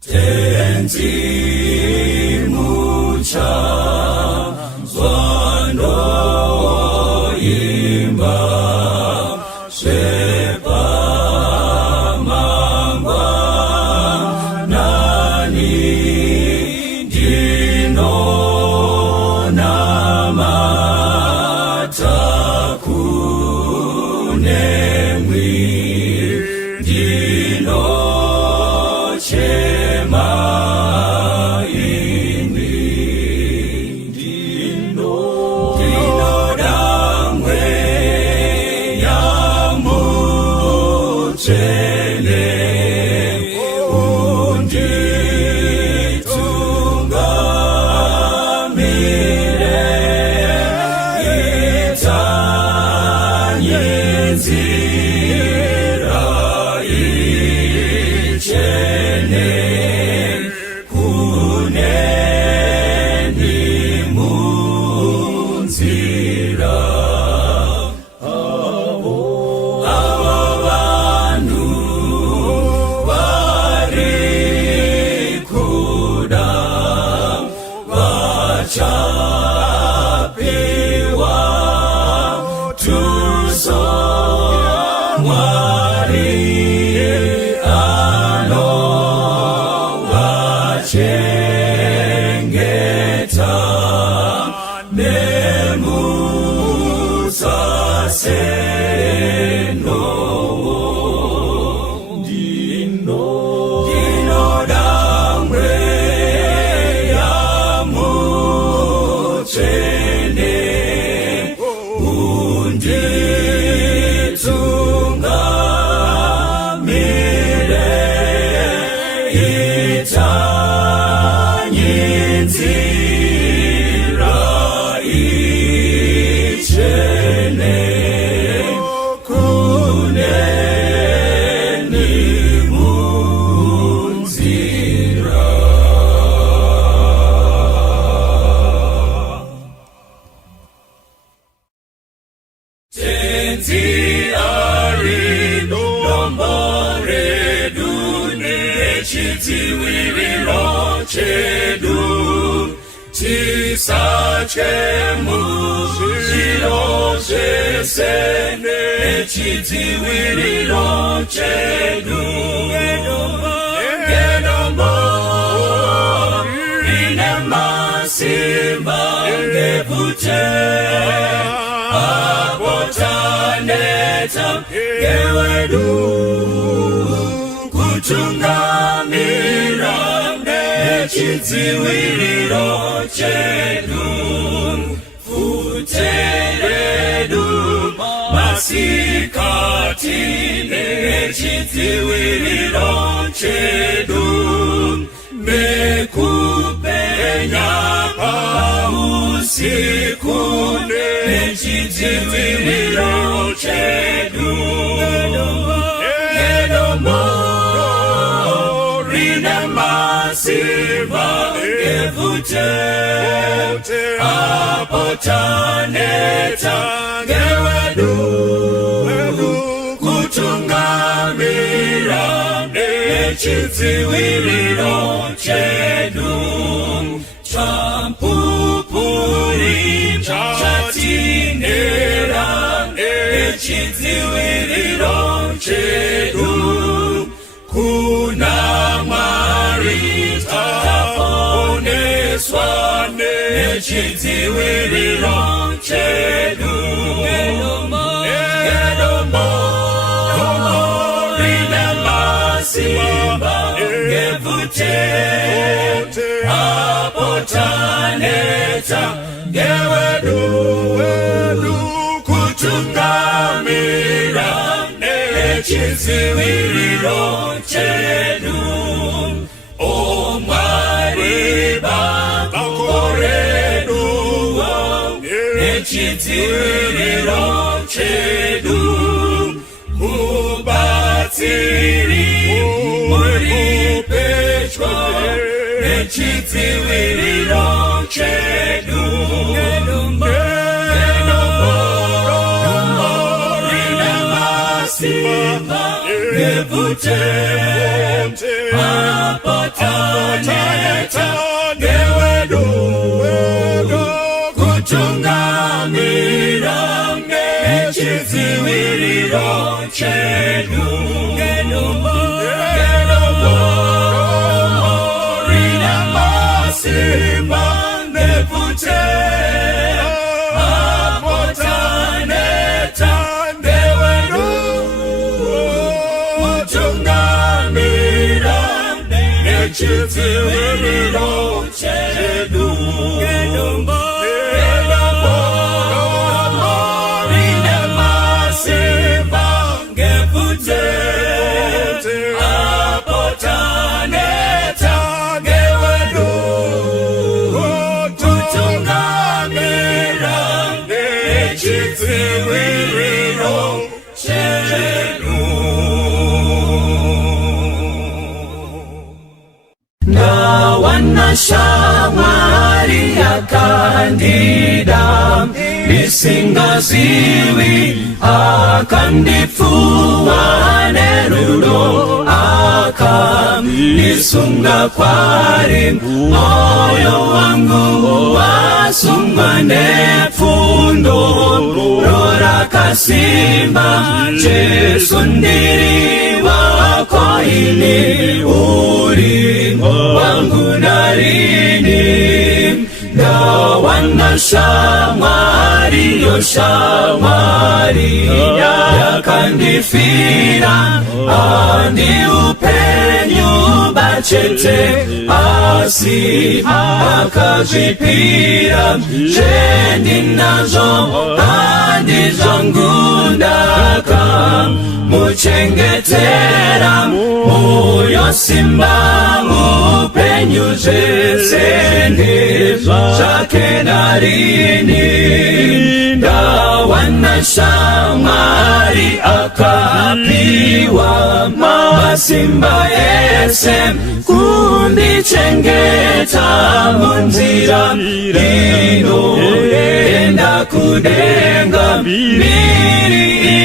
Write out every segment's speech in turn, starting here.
tenzi mucha zwano imba shepa mangwa nani dino namata kunemwi dino chema Chemu zilo sene chitiwiri lo chedu genombo inemasimba ngepute abotaneta gewedu kutungamira chitiwiri lo chedu futeredu masikatine chitiwiri lo chedu mekupenya pausikune chitiwiri lo chedu Siva ngevute apotaneta ngewedu kutungamira nechitiwiri lo chedu champupuri chatinera nechitiwiri lo chedu kuna Swane chitiwiri lo chedu gedombo rinema simba ngevute apotaneta gewedu kutungamira chitiwiri lo chedu chitiwiri lo chedu mubatiri muri pechwa chitiwiri lo chedu gedombo rinema simba ngevute apotaneta ngewedu kutungamira echidziwiriro chedu ngedombo rina masimba ngevute apotaneta ngewedu kutungamira echidziwiriro chedu ngedombo Shawari ya kandida nisingaziwi akandifua nerudo akanisunga kwari moyo wangu wasungwa nefundo rora kasimba Jesu ndiri wako ili uri wangu narini na wana shamwari yo shamwari yakandifira andi upenyu bachete asi akajipira jendi nazo andi zangundaka muchengetera moyo simba upenyu zesende zake narini dawana shamari akapiwa masimba yese kundi chengeta munzira ino enda kudenga miri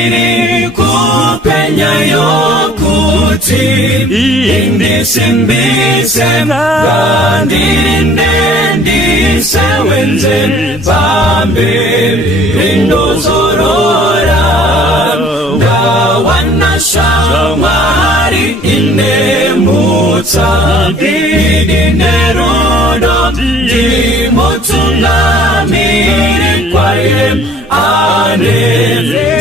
kupenya yokuti indisimbise gandirinde ndisewenze pambe indozorora dawana shamari inemutsa idinerudo dimutungamiri kwaye ane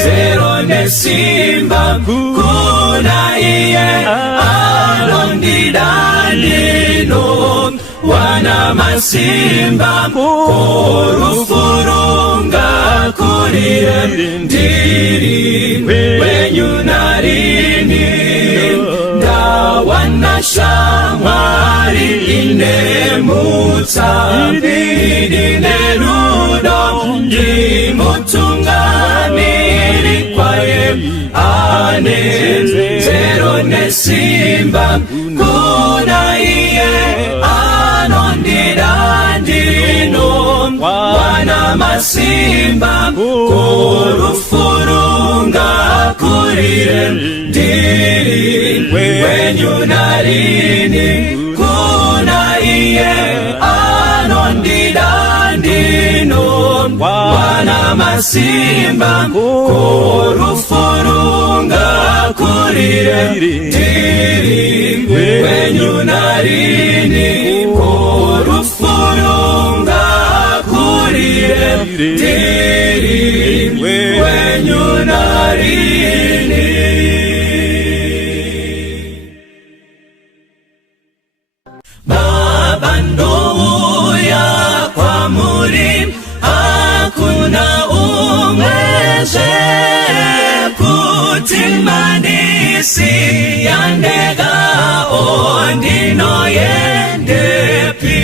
zero nesimba kuna iye alondidanino wana masimba korufurunga kurire ndiri wenyu narini dawana shamari inemutsa idinerudo dimutungamiri kwaye ane zero nesimba kuna iye anondidandino wana masimba korufurunga kurire ndiri wenyu narini kuna iye anondidandino wana masimba korufurunga kurire ndiri wenyu narini korufurunga kurire ndiri wenyu narini. Mabandoya kwa muri hakuna umeze kutimanisi yandega ondino yendepi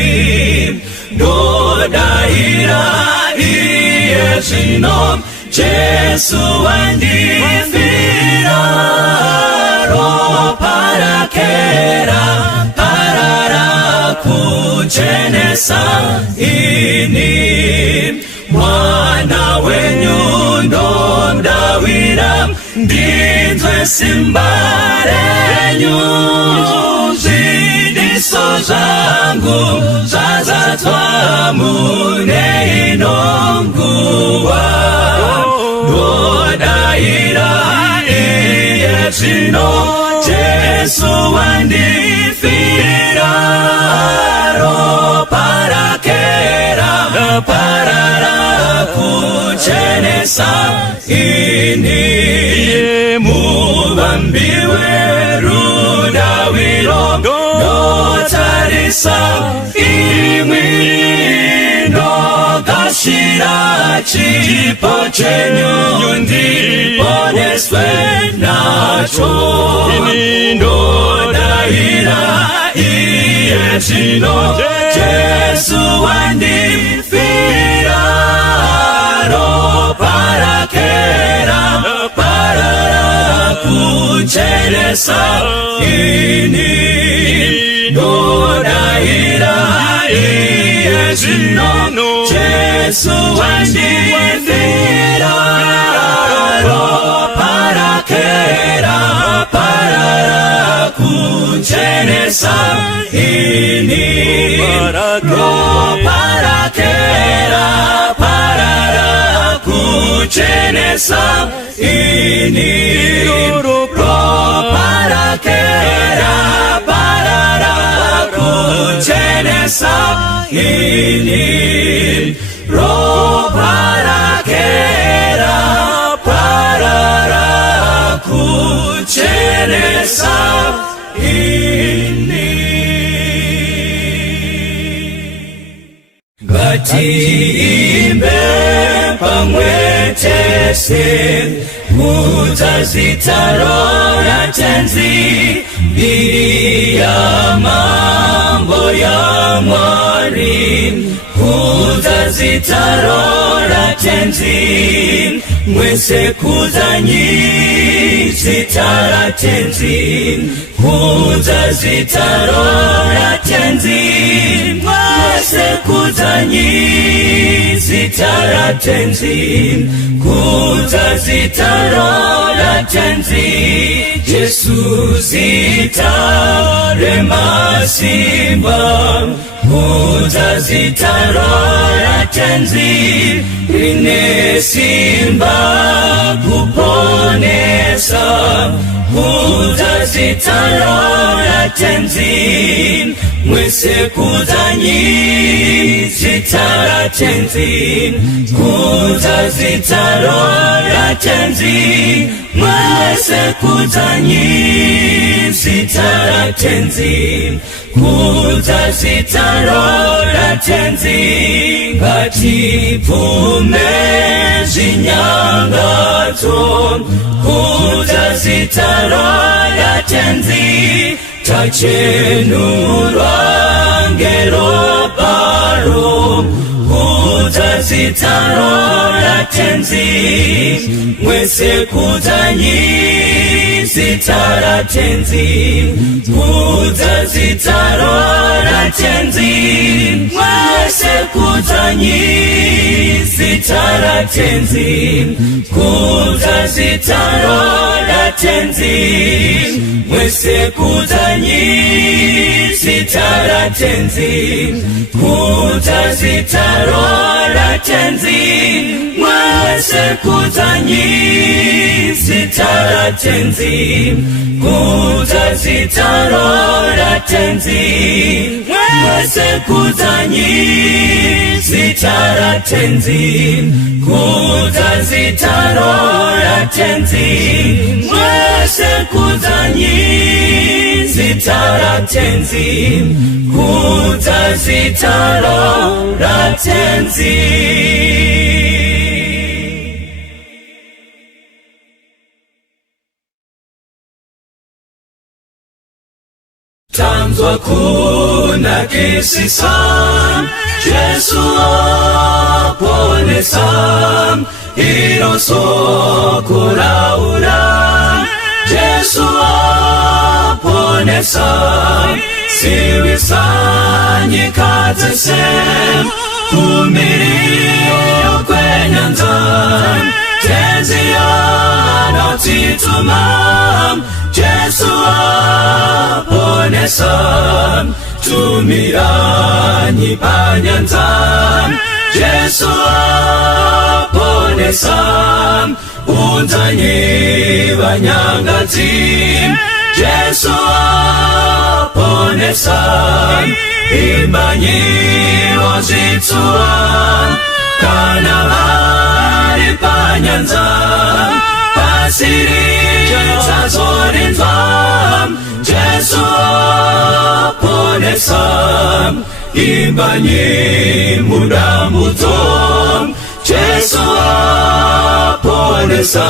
dodaira iyesino Jesu andifira ro parakera parara kuchenesa ini mwana wenyu ndo mdawira ndinzwe simbare nyuzi diso zangu zazatwa mune inonguwa dodaira iyezino Jesu wandifira ro parakera parara kuchenesa ini mubambiwe rudawiro notarisa imwindo gashira chipo chenyu ndiponeswe nacho ndodaira iyezino Jesu wandifira ro parakera parara kuchenesa ini ndodaira iyezino Jesu wandifira ro parakera parara kuchenesa ini ro parakera parara kuchenesa ini ro parakera parara kuchenesa ini ro parakera parara kuchenesa ini Gatiimbe pamwetese mutazitarora tenzi ya mambo ya mwari mutazitarora tenzi mwese kuzanyi zitara tenzi mutazitarora tenzi mwese kuzanyi zitara tenzi kutazitarora tenzi Jesu zitare masimba kutazitarora tenzi ine simba kuponesa kutazitarora tenzi mwese kuzanyi zitara tenzi kutazitarora tenzi mwese kuzanyi zitara tenzi kutazitarora tenzi ngatipume zinyangato kutazitarora tenzi tachenurwa ngero paro kutazitarora tenzi mwese kuzanyi zitara tenzi kutazitarora tenzi mwese kuzanyi zitara tenzi kutazitarora tenzi mwese kuzanyi zitara tenzi kutazitarora tenzi mwese kuzanyi zitara tenzi kutazitarora tenzi mwese kuzanyi zitara tenzi kutazitarora tenzi mwese kuzanyi zitara tenzi kutazitarora tenzi Tanzwa kuna kisisa Jesu aponesa iro soko laura Jesu aponesa siwisanyi katese kumirio kwenye nza tenzi ya notituma Jesu aponesa, tumiranyi panyanza. Jesu aponesa, unzanyi banyangazi. Jesu aponesa, imbanyi ozitsua, kana hari panyanza, pasiri tsazorinzwa. Jesu aponesa, imbanyi mudamuto. Jesu aponesa,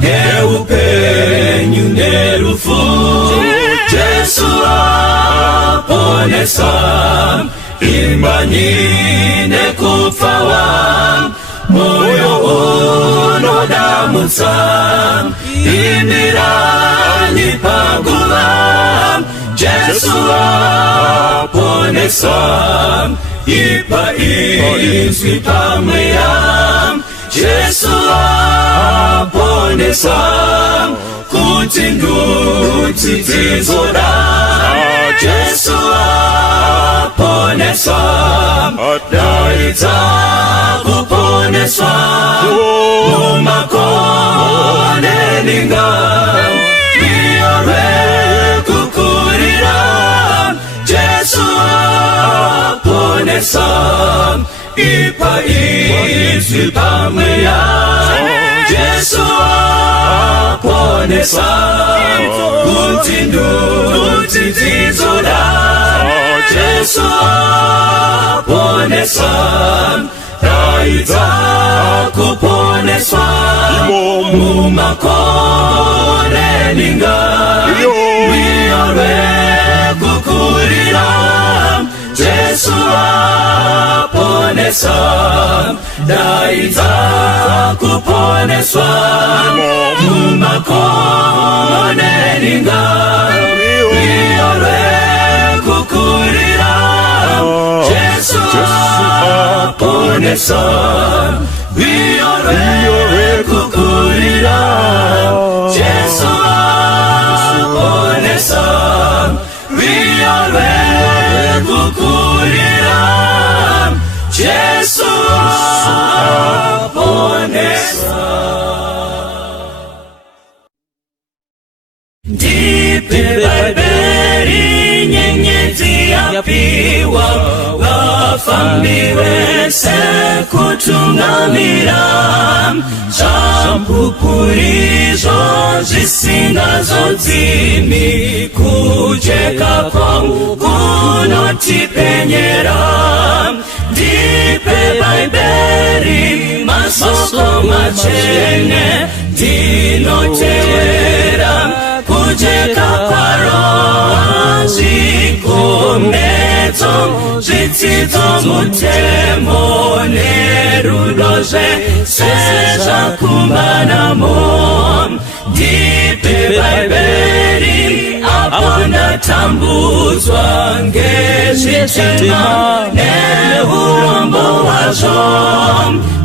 neupenyu nerufu. Jesu aponesa, imbanyi nekufawa. Moyo unodamutsa, imiranyi paguva. Jesu aponesa, ipa izwi pamweya. Jesu aponesa, kuti ndudzi dzizoda. Jesu aponesa, daidza kuponeswa. Mumakone ninga, miyore kukurira. Jesu aponesa, ipa izwi pamweya. Jesu aponesa, kuti ndudzi dzizoda. Jesu aponesa, daidza kuponeswa. Mumakone ninga, miyore kukurira. Jesu aponesa, daidza kuponeswa. Mumakone ninga, miyore kukurira. Jesu aponesa, miyore kukurira. Jesu aponesa, miyore kukurira. Jesu aponesa. Ndipe Babeli nyenyezi yapiwa, wafambi wese kutungamira. Zampupurizo zisingazo dzimi, kujeka kwangu kunotipenyera. Ndipe Babeli masoko machene, dinotewera. Kujeka kwaro zikomedzo, zvidzidzo mutemo nerudoze sezvakumbanamo. Ndipe Babeli apo ndatambudzwa ngezvitema neurombo hwazvo.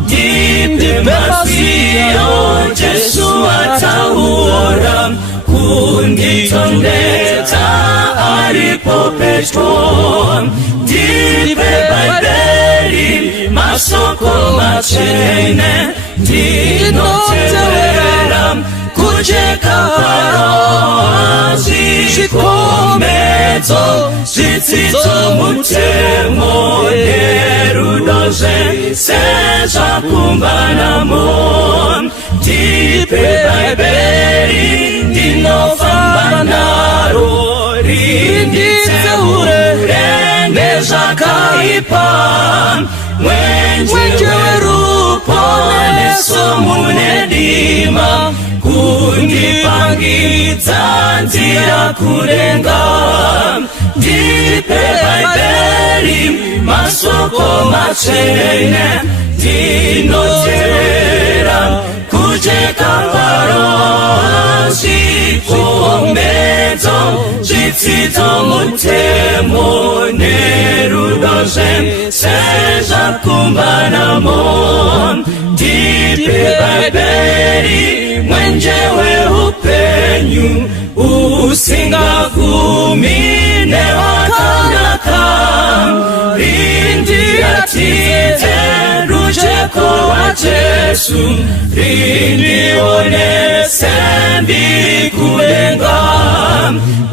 Ndipe masiyo Jesu ataura, kunditondedza aripo pedyo. Ndipe Babeli masoko machene, ndinotevera. Kujeka kwaro zvikomedzo, zvidzidzo mutemo nerudoze sezvakumbanamo. Ndipe Babeli ndinofamba naro, rinditseure nezvakaipa. Mwenje weruponeso munedima, kundipangidza nzira kurenga. Ndipe Babeli masoko machene, ndinotevera. Kujeka kwaro zvikomedzo, zvidzidzo mutemo nerudoze sezvakumbanamo. Ndipe Babeli mwenje weupenyu, kumine wakanaka rindi atite rujeko wa Jesu rindi one sembi kulenga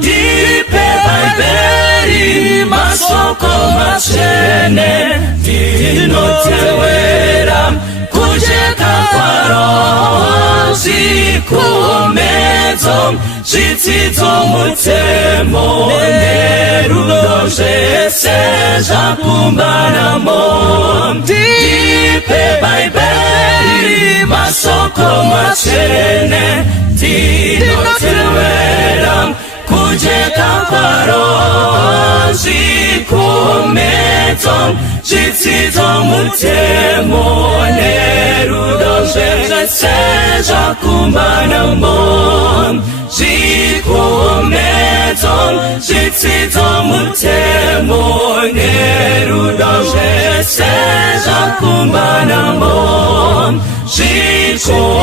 dipe baiberi masoko machene dinotewera kujeka kwaro zikumezo zitizo mutemo nerudo jese zakumbana mo dipe baiberi masoko machene dinotewera kujeka kwaro zikumezo zitizo mutemo nerudo jese zakumbana mo zikumezo zitizo mutemo nerudo jese zakumbana mo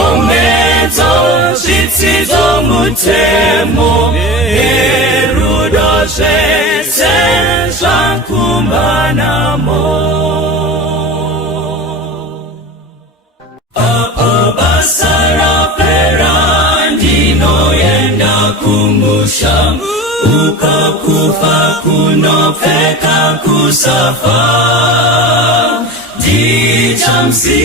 zikumezo zitizo mutemo nerudo jese zakumbana mo basara perandino yenda kumbusha ukakufa kunofeka kusafa dijamsi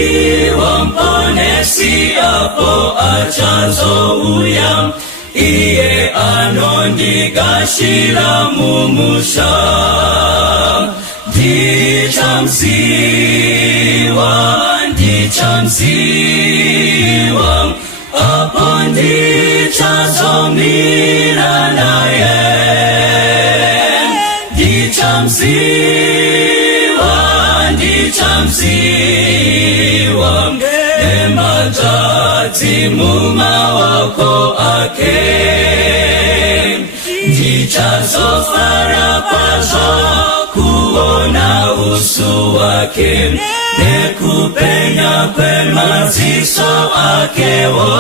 wamponesi apo achazo uyam iye anondigashira mumusha dijamsiwa apondicazomira naye dicamsiwa emajati mumawako ake dicazofara kwazo kuona usu wake nekupenya kwemaziso akewo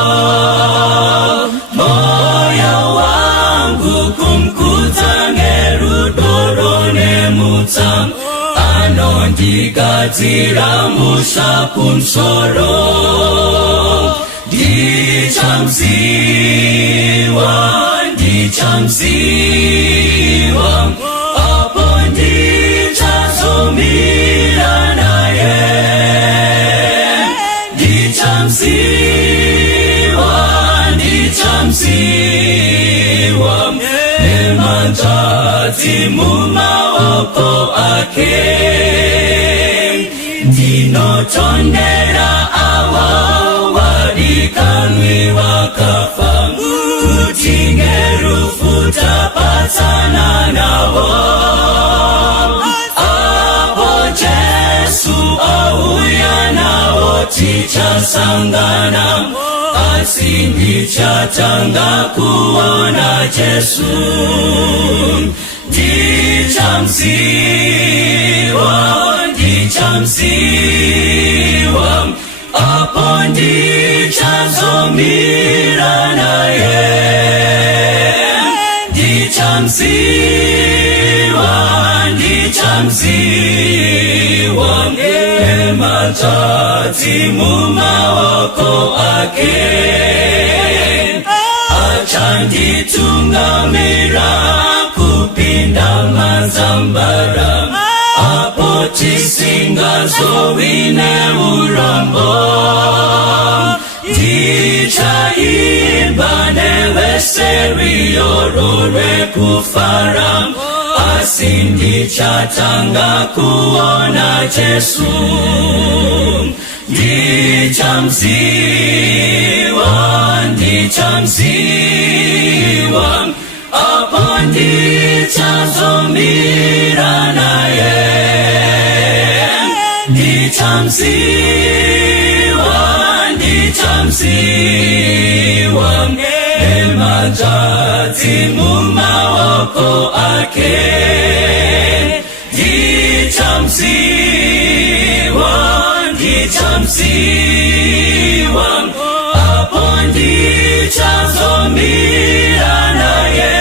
moyo wangu kumkuta ngerudorone mutam anondigatira musha kumsoro dicamsiwa apondicazomira naye dicamsiwa emanjati mumawoko ake dinotondera awa wadikanwi wakafa kutingerufuta patana nawo apo Jesu auya nawo tichasangana asindichatanga kuona Jesu dicamsiwa apondicazomira naye dicamsiwa ematati mumawoko ake achanditungamira kupinda mazambara apotisingazowine urambo dichaimba neveseriyorore kufara asindichatanga kuona Jesu dicamsiwa apondicazomira naye dicamsiwa emajati mumawoko ake dicamsiwa apondicazomira naye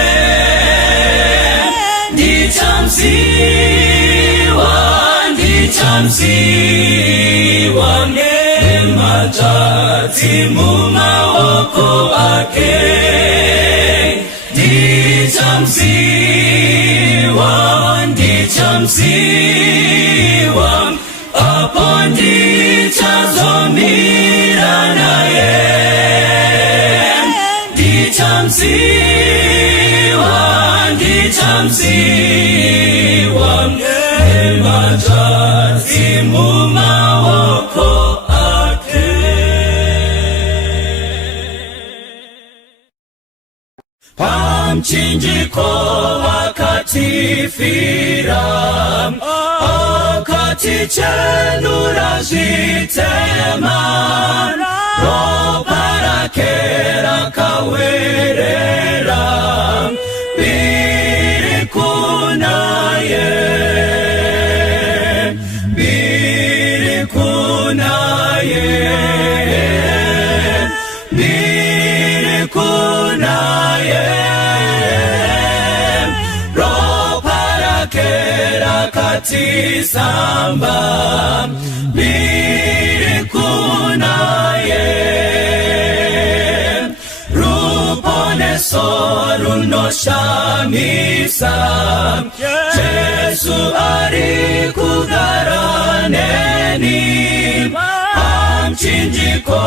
wange matatimu mawoko ake Dichamsiwa Apo ndichazomira naye Dichamsiwa matatimu mawoko ake Pamchinjiko wakatifira Akatichedura zitema Ropa rakera kawerera Birikunaye Katisamba Birikunaye Rupone soruno shamisa Jesu arikugaraneni Amchinjiko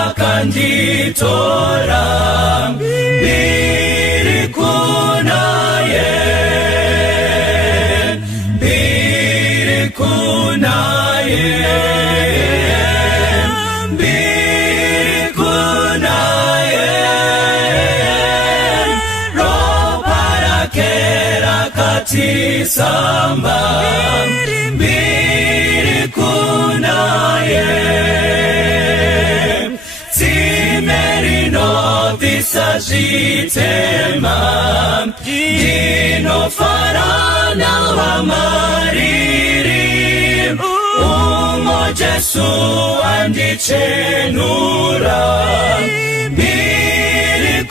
akanditora Birikunaye Katisamba Birikunaye Timerino visagitema Dino farana wa mariri Umo Jesu andichenura Birikunaye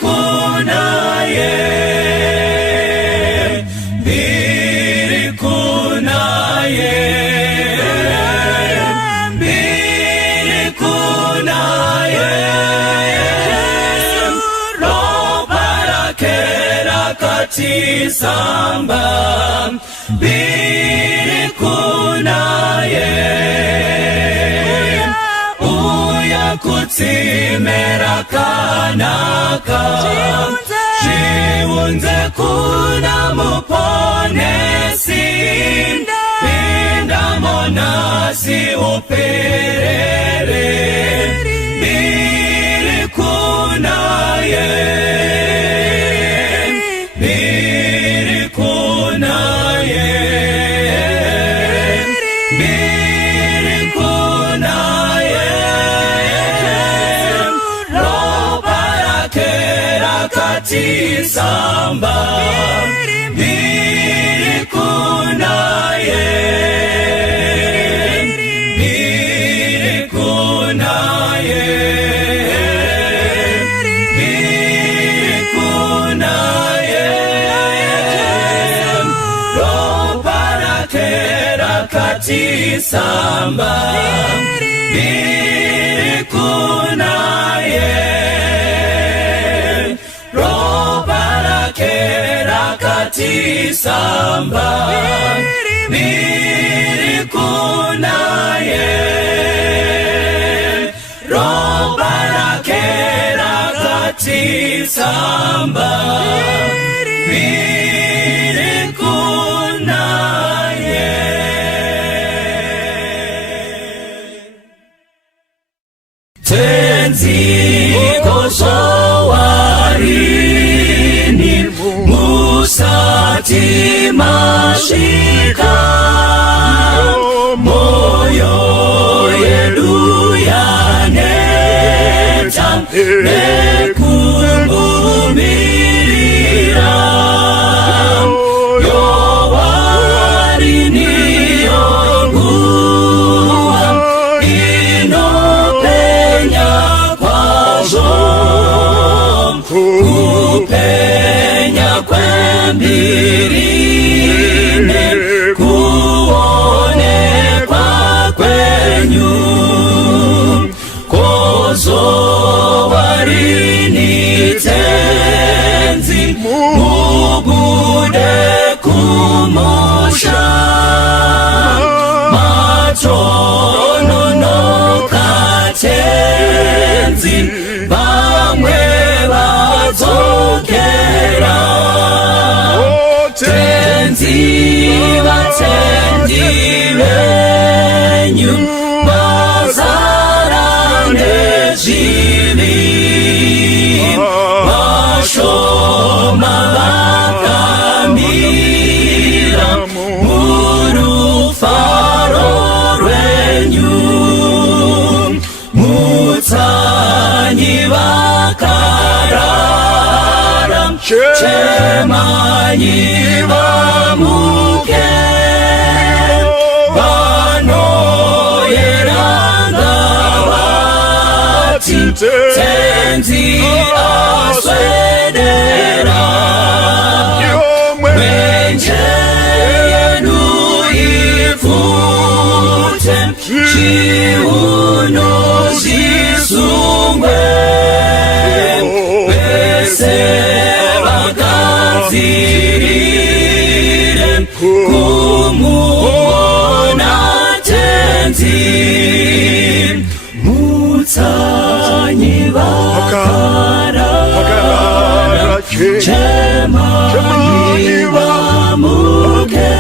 Katisamba Birikunaye Uya kutimera kanaka Jiunze kuna muponesi Pinda monasi uperere Birikunaye Katisamba Birikunaye Birikunaye Birikunaye Roparakera Katisamba Birikunaye Katisamba Birikunaye Robarakera Katisamba Birikunaye Tenzi kosowarini Musati mashika moyo yedu yaneta nekumbumirira yowarini yonguwa inopenya kwazo kupenya kwembirine kuonekwa kwenyu chemanyi bamuke bano yeranga bati tenzi aswedera mwenje yenu ifute chiuno zisungwe bese bakazirire kumuona tenzi mutsanyi bakarara chemanyi bamuke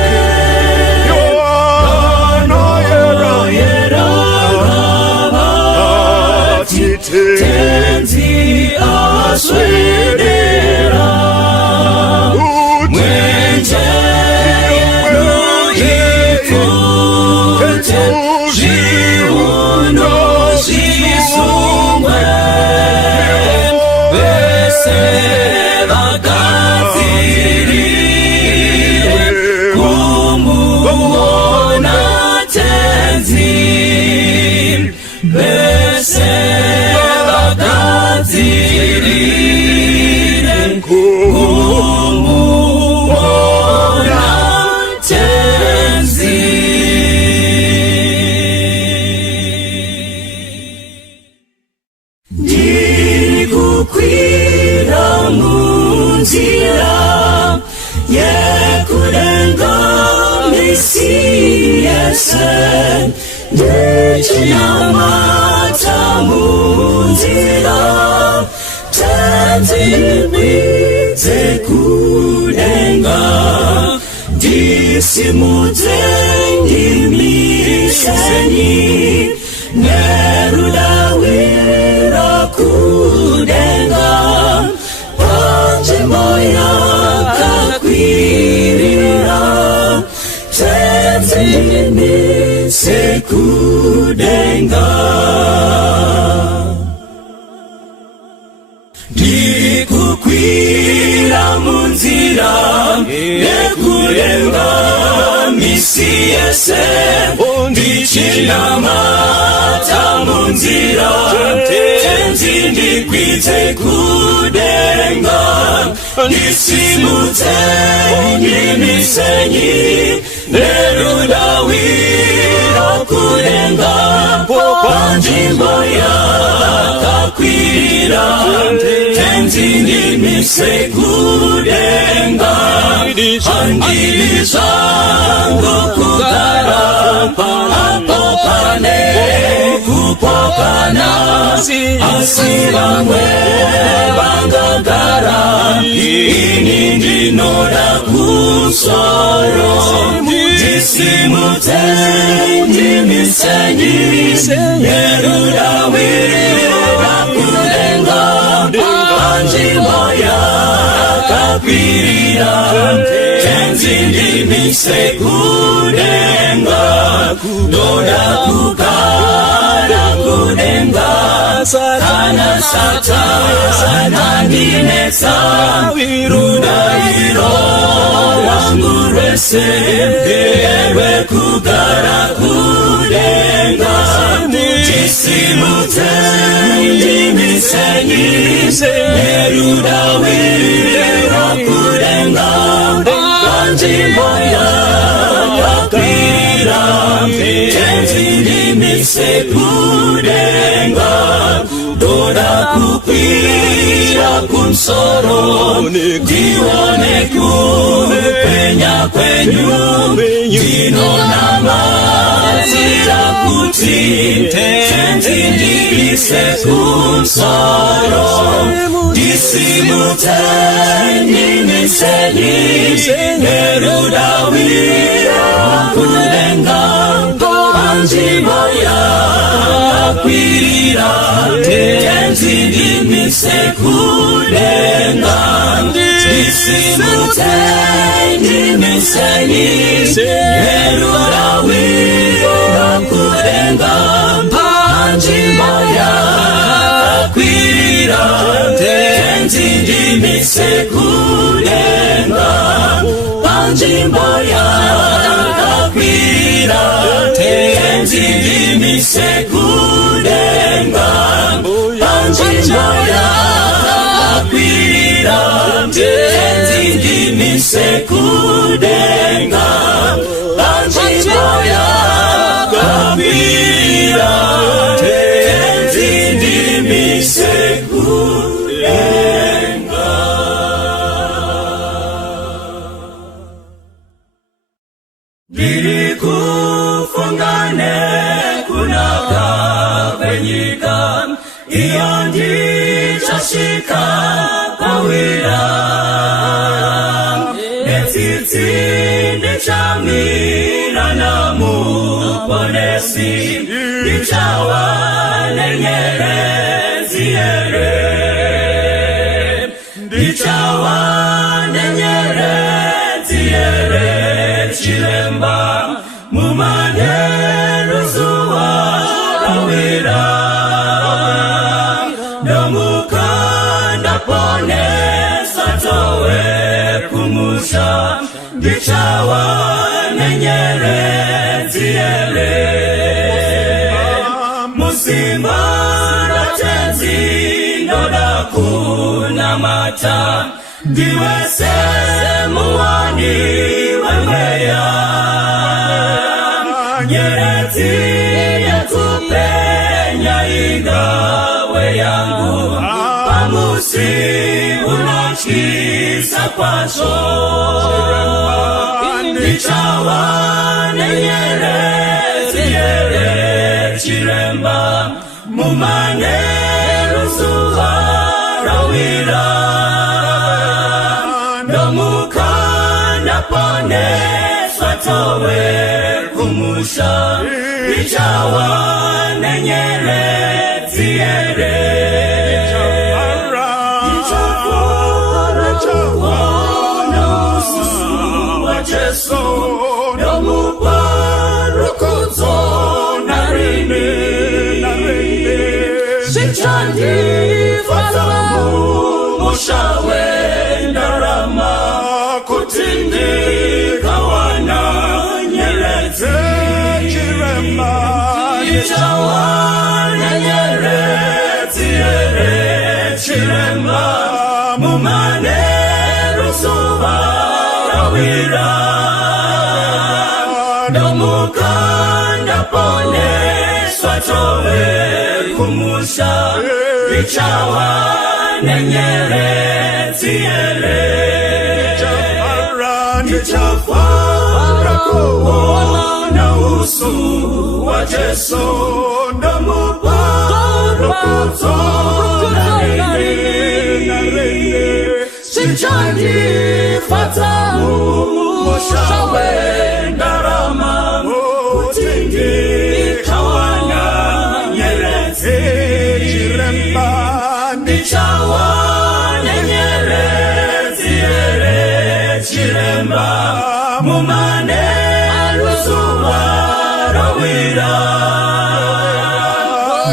tenzi aswedera mwenje yenu ifute chiuno zisungwe bese bakazirire kumuona tenzi bese bakazirire kumuona tenzi. Ndikukwira munzira yekurenga misiyese ndichinamata munzira tenzibidze kudenga ndisimudze ndimisenyi nerudawira kudenga panjimo yakakwirira tenzimise kudenga ndikukwira munzira yekurenga misiyese ndichinamata munzira tenzi ndikwidze kudenga ndisimudze ndimisenyi nerudawira kudenga panjimbo yakakwirira tenzi ndimise kudenga andilizangu kugara apo pane kupokana asibamwe bangagara ini ndinoda kusoro ndisimudze ndimisenyi nerudawira kudenga panjimo yakakwirira tenzi ndimise kudenga doda kugara kudenga kana satana ndinetsa rudairo wangu rwese ewe kugara kudenga tisimudze ndimisenyi nerudawira kudenga panjimo yakakwirira tenzi ndimise kudenga doda kukwira kumsoro ndione kupenya kwenyu ndinona mazira kuti tenzi ndimise kumsoro ndisimudze ndimisenyi nerudawira kudenga panjimo yakakwirira tenzi ndimise kudenga ndisimudze ndimisenyi nerudawira kudenga panjimo yakakwirira tenzi ndimise kudenga panjimbo yakakwira tenzi ndimise kudenga panjimbo yakakwira tenzi ndimise kudenga panjimbo yakakwira tenzi ndimise kudenga. Nilikufungane kunaka kwenyika iyo ndichashika pawira netiti ndichamira na muponesi ndichawa nenyerezi ere ndichawa nenyerezi ere chilemba mumanero zuwa kawira nomukanda pone satowe kumusha ndichawa nenyerezi ere musimba natenzi ndoda kuna mata ndiwese muwani weweya nyerezi yatupenya igawe yangu pamusi unachisa kwaso ndichawa nenyerezi ere chiremba mumanero zuwa rawira nomukanda pone swatowe kumusha ndichawa nenyerezi ere ndichawa nusu wa Jesu nomuparukuzo narini sichandi fatamu mushawe ndarama kutindi kawana nyerezi chiremba ndichawa nenyerezi ere chiremba mumanero zuwa rawira nomukanda pone swatowe kumusha ndichawa nenyerezi ere ndichafara kuona usu wa Jesu nomuparukuzo narini sichandi fatamu mushawe ndarama kutingi kawana nyerezi chiremba ndichawa nenyerezi ere chiremba mumanero zuwa rawira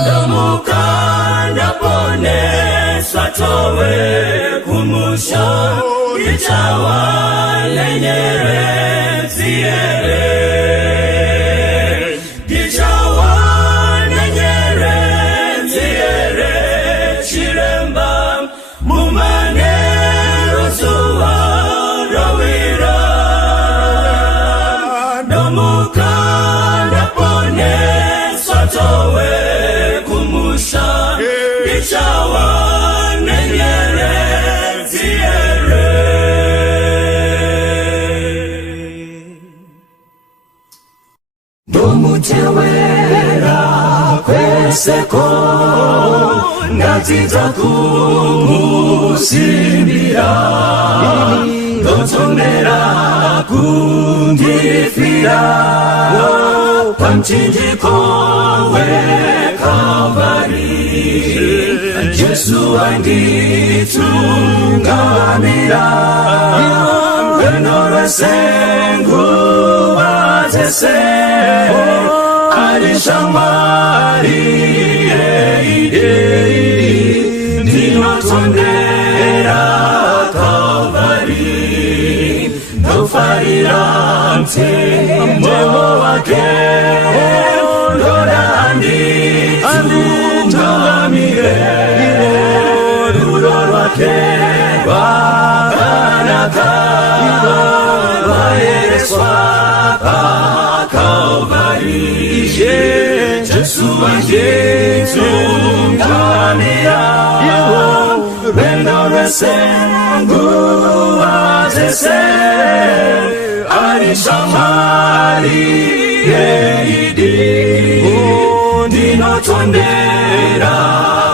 nomukanda pone swatowe kumusha ndichawa nenyerezi ere ndichawa nenyerezi ere chiremba mumanero zuwa rawira nomukanda pone swatowe kumusha ndichawa nenyerezi ere. Nomutewera kweseko ngatiza kumusimbira ndotonera kundifira pamchinjiko we Kalvari Yesu anditungamira wenoresengu watese alishamari ndinotondera Kalvari ndofarira mtemo wake anditungamire rudo rwake rwakanaka rwayereswa pa Kalvari. Jesu anditungamira rwendo rwese nguwatese arishamari yeidi ndinotondera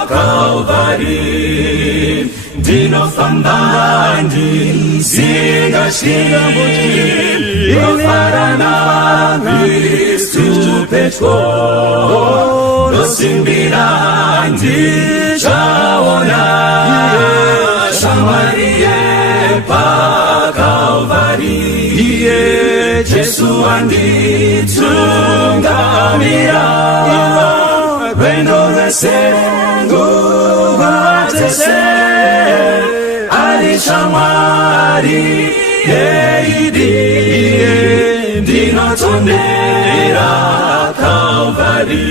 Kalvari ndinofamba ndisingashinga inofarana Kristu Petro nosimbira ndichaona shamari pa Kalvari. Jesu anditungamira rwendo rwese nguwatese arishamari yeidi ndinotondera Kalvari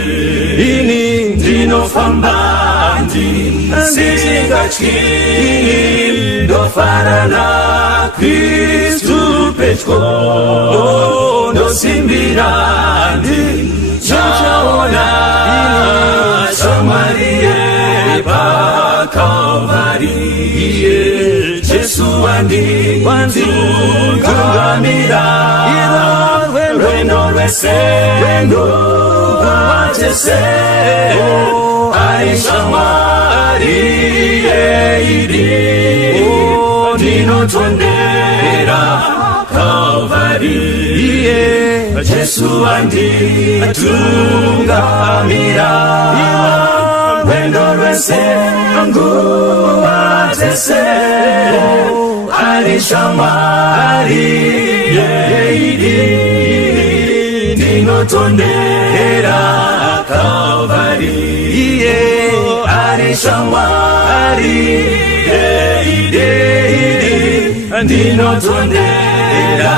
ndinofamba ndisingatyi ndofarana Kristu Petro nosimbira ndichaona shamari pa Kalvari. Jesu anditungamira rwendo rwese nguwatese arishamari yeidi ndinotondera Kalvari. Jesu anditungamira rwendo rwese nguwatese arishamari yeidi ndinotondera Kalvari. Arishamari yeidi ndinotondera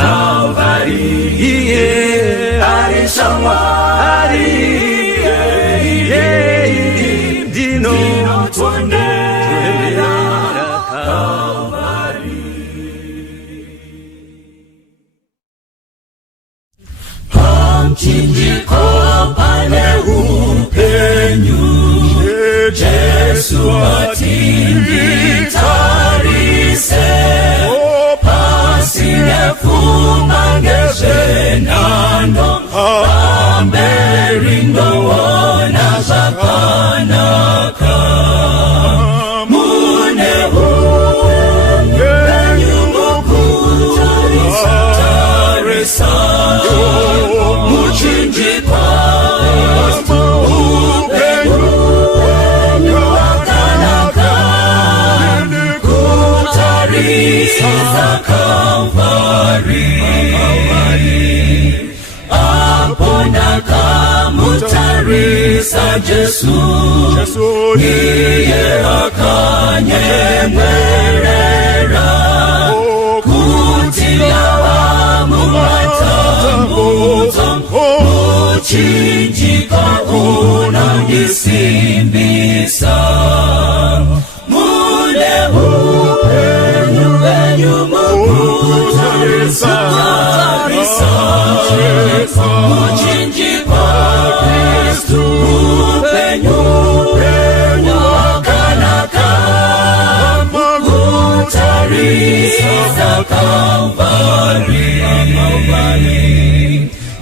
Kalvari. Arishamari yeidi ndinotondera Kalvari. Pamchinjiko pane upenyu Jesu atingitarise pasine fumba ngezenando amberingo wona zakanaka mune upenyu mukutarisarisa muchinjiko Kalvari apona kamutarisa Jesu niye akanyemwerera kutilawa mumatambuzo muchinjiko unangisimbisa mune upenyu mukutarisa muchinjiko Kristu upenyu wakanaka mukutarisa Kalvari.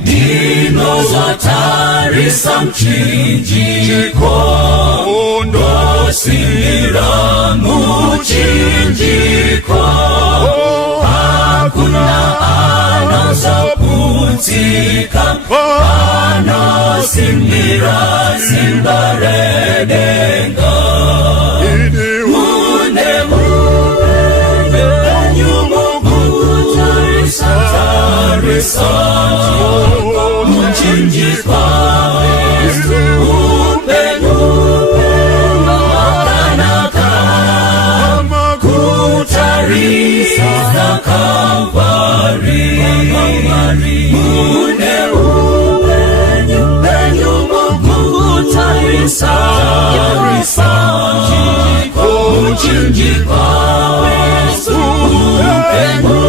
Ndinozotarisa mchinjiko ndosimbira muchinjiko hakuna anozoputika anosimbira simbaredenga mune upenyu mukutarisa muchinjiko upenyu wakanaka kutarisa Kalvari. Mune upenyu mukutarisa kuchinjikwa Yesu. Upenyu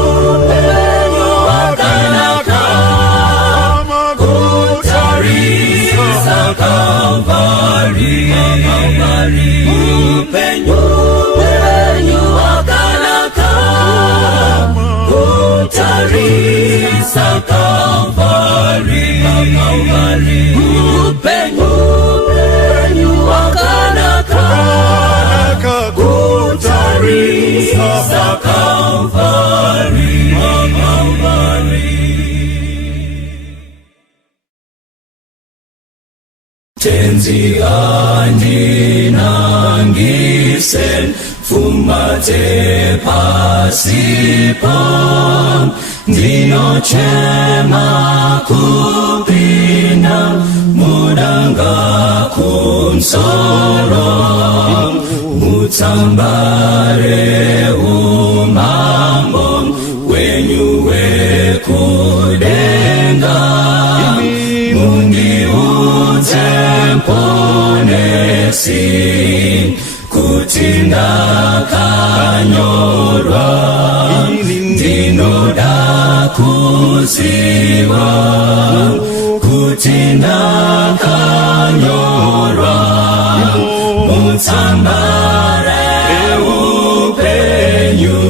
wakanaka kutarisa Kalvari. Upenyu wakanaka kutarisa Kalvari. Upenyu wakanaka kutarisa Kalvari. Tenzi andinangisen fumate pasipa ndinochema kupina mudanga kumsoro mutsambare umambo wenyu wekudenga mundiudze ponesi kuti ndakanyorwa ndinoda kuziva kuti ndakanyorwa mutsambare upenyu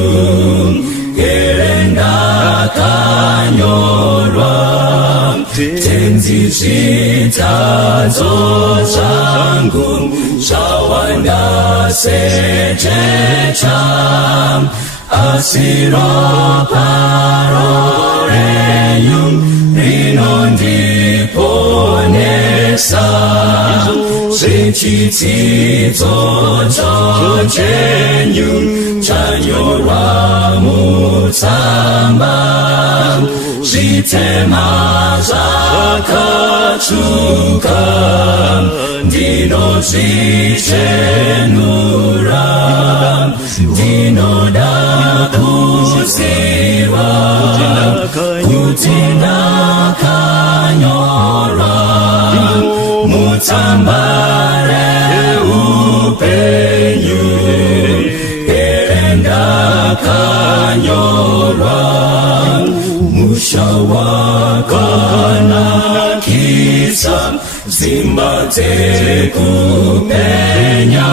ndakanyorwa tenzi zvitadzo zvangu zvawanda sejecha asi ropa renyu rinondiponesa zvechidzidzo chenyu chanyorwa mutsamba zvitema zvakatsvuka ndinozvichenura ndinoda kuziva kuti ndakanyorwa mutsambare upenyu ndakanyorwa musha wakanakisa zimba dzekupenya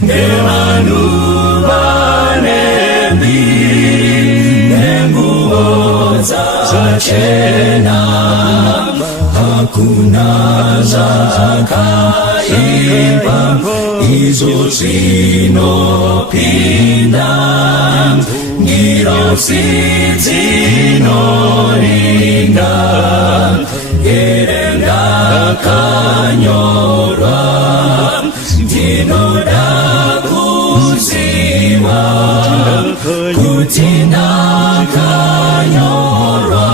nevanhu vanembi nenguvo dzachena hakuna zvakaipa izvo zvinopinda ngirosi dzinoringa ndakanyorwa ndinoda kuziva kuti ndakanyorwa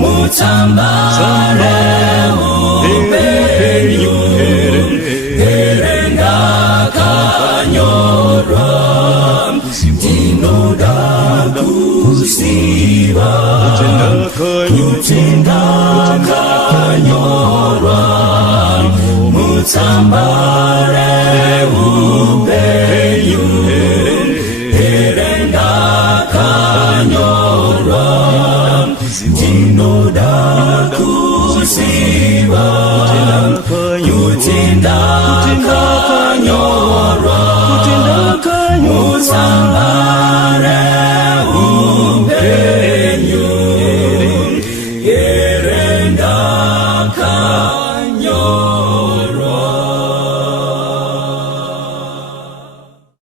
mutsambare upenyu ndakanyorwa ndinoda kuziva kuti ndakanyorwa mutsambare upenyu ndakanyorwa ndinoda kuziva kuti ndakanyorwa mutsambare upenyu ndakakanyorwa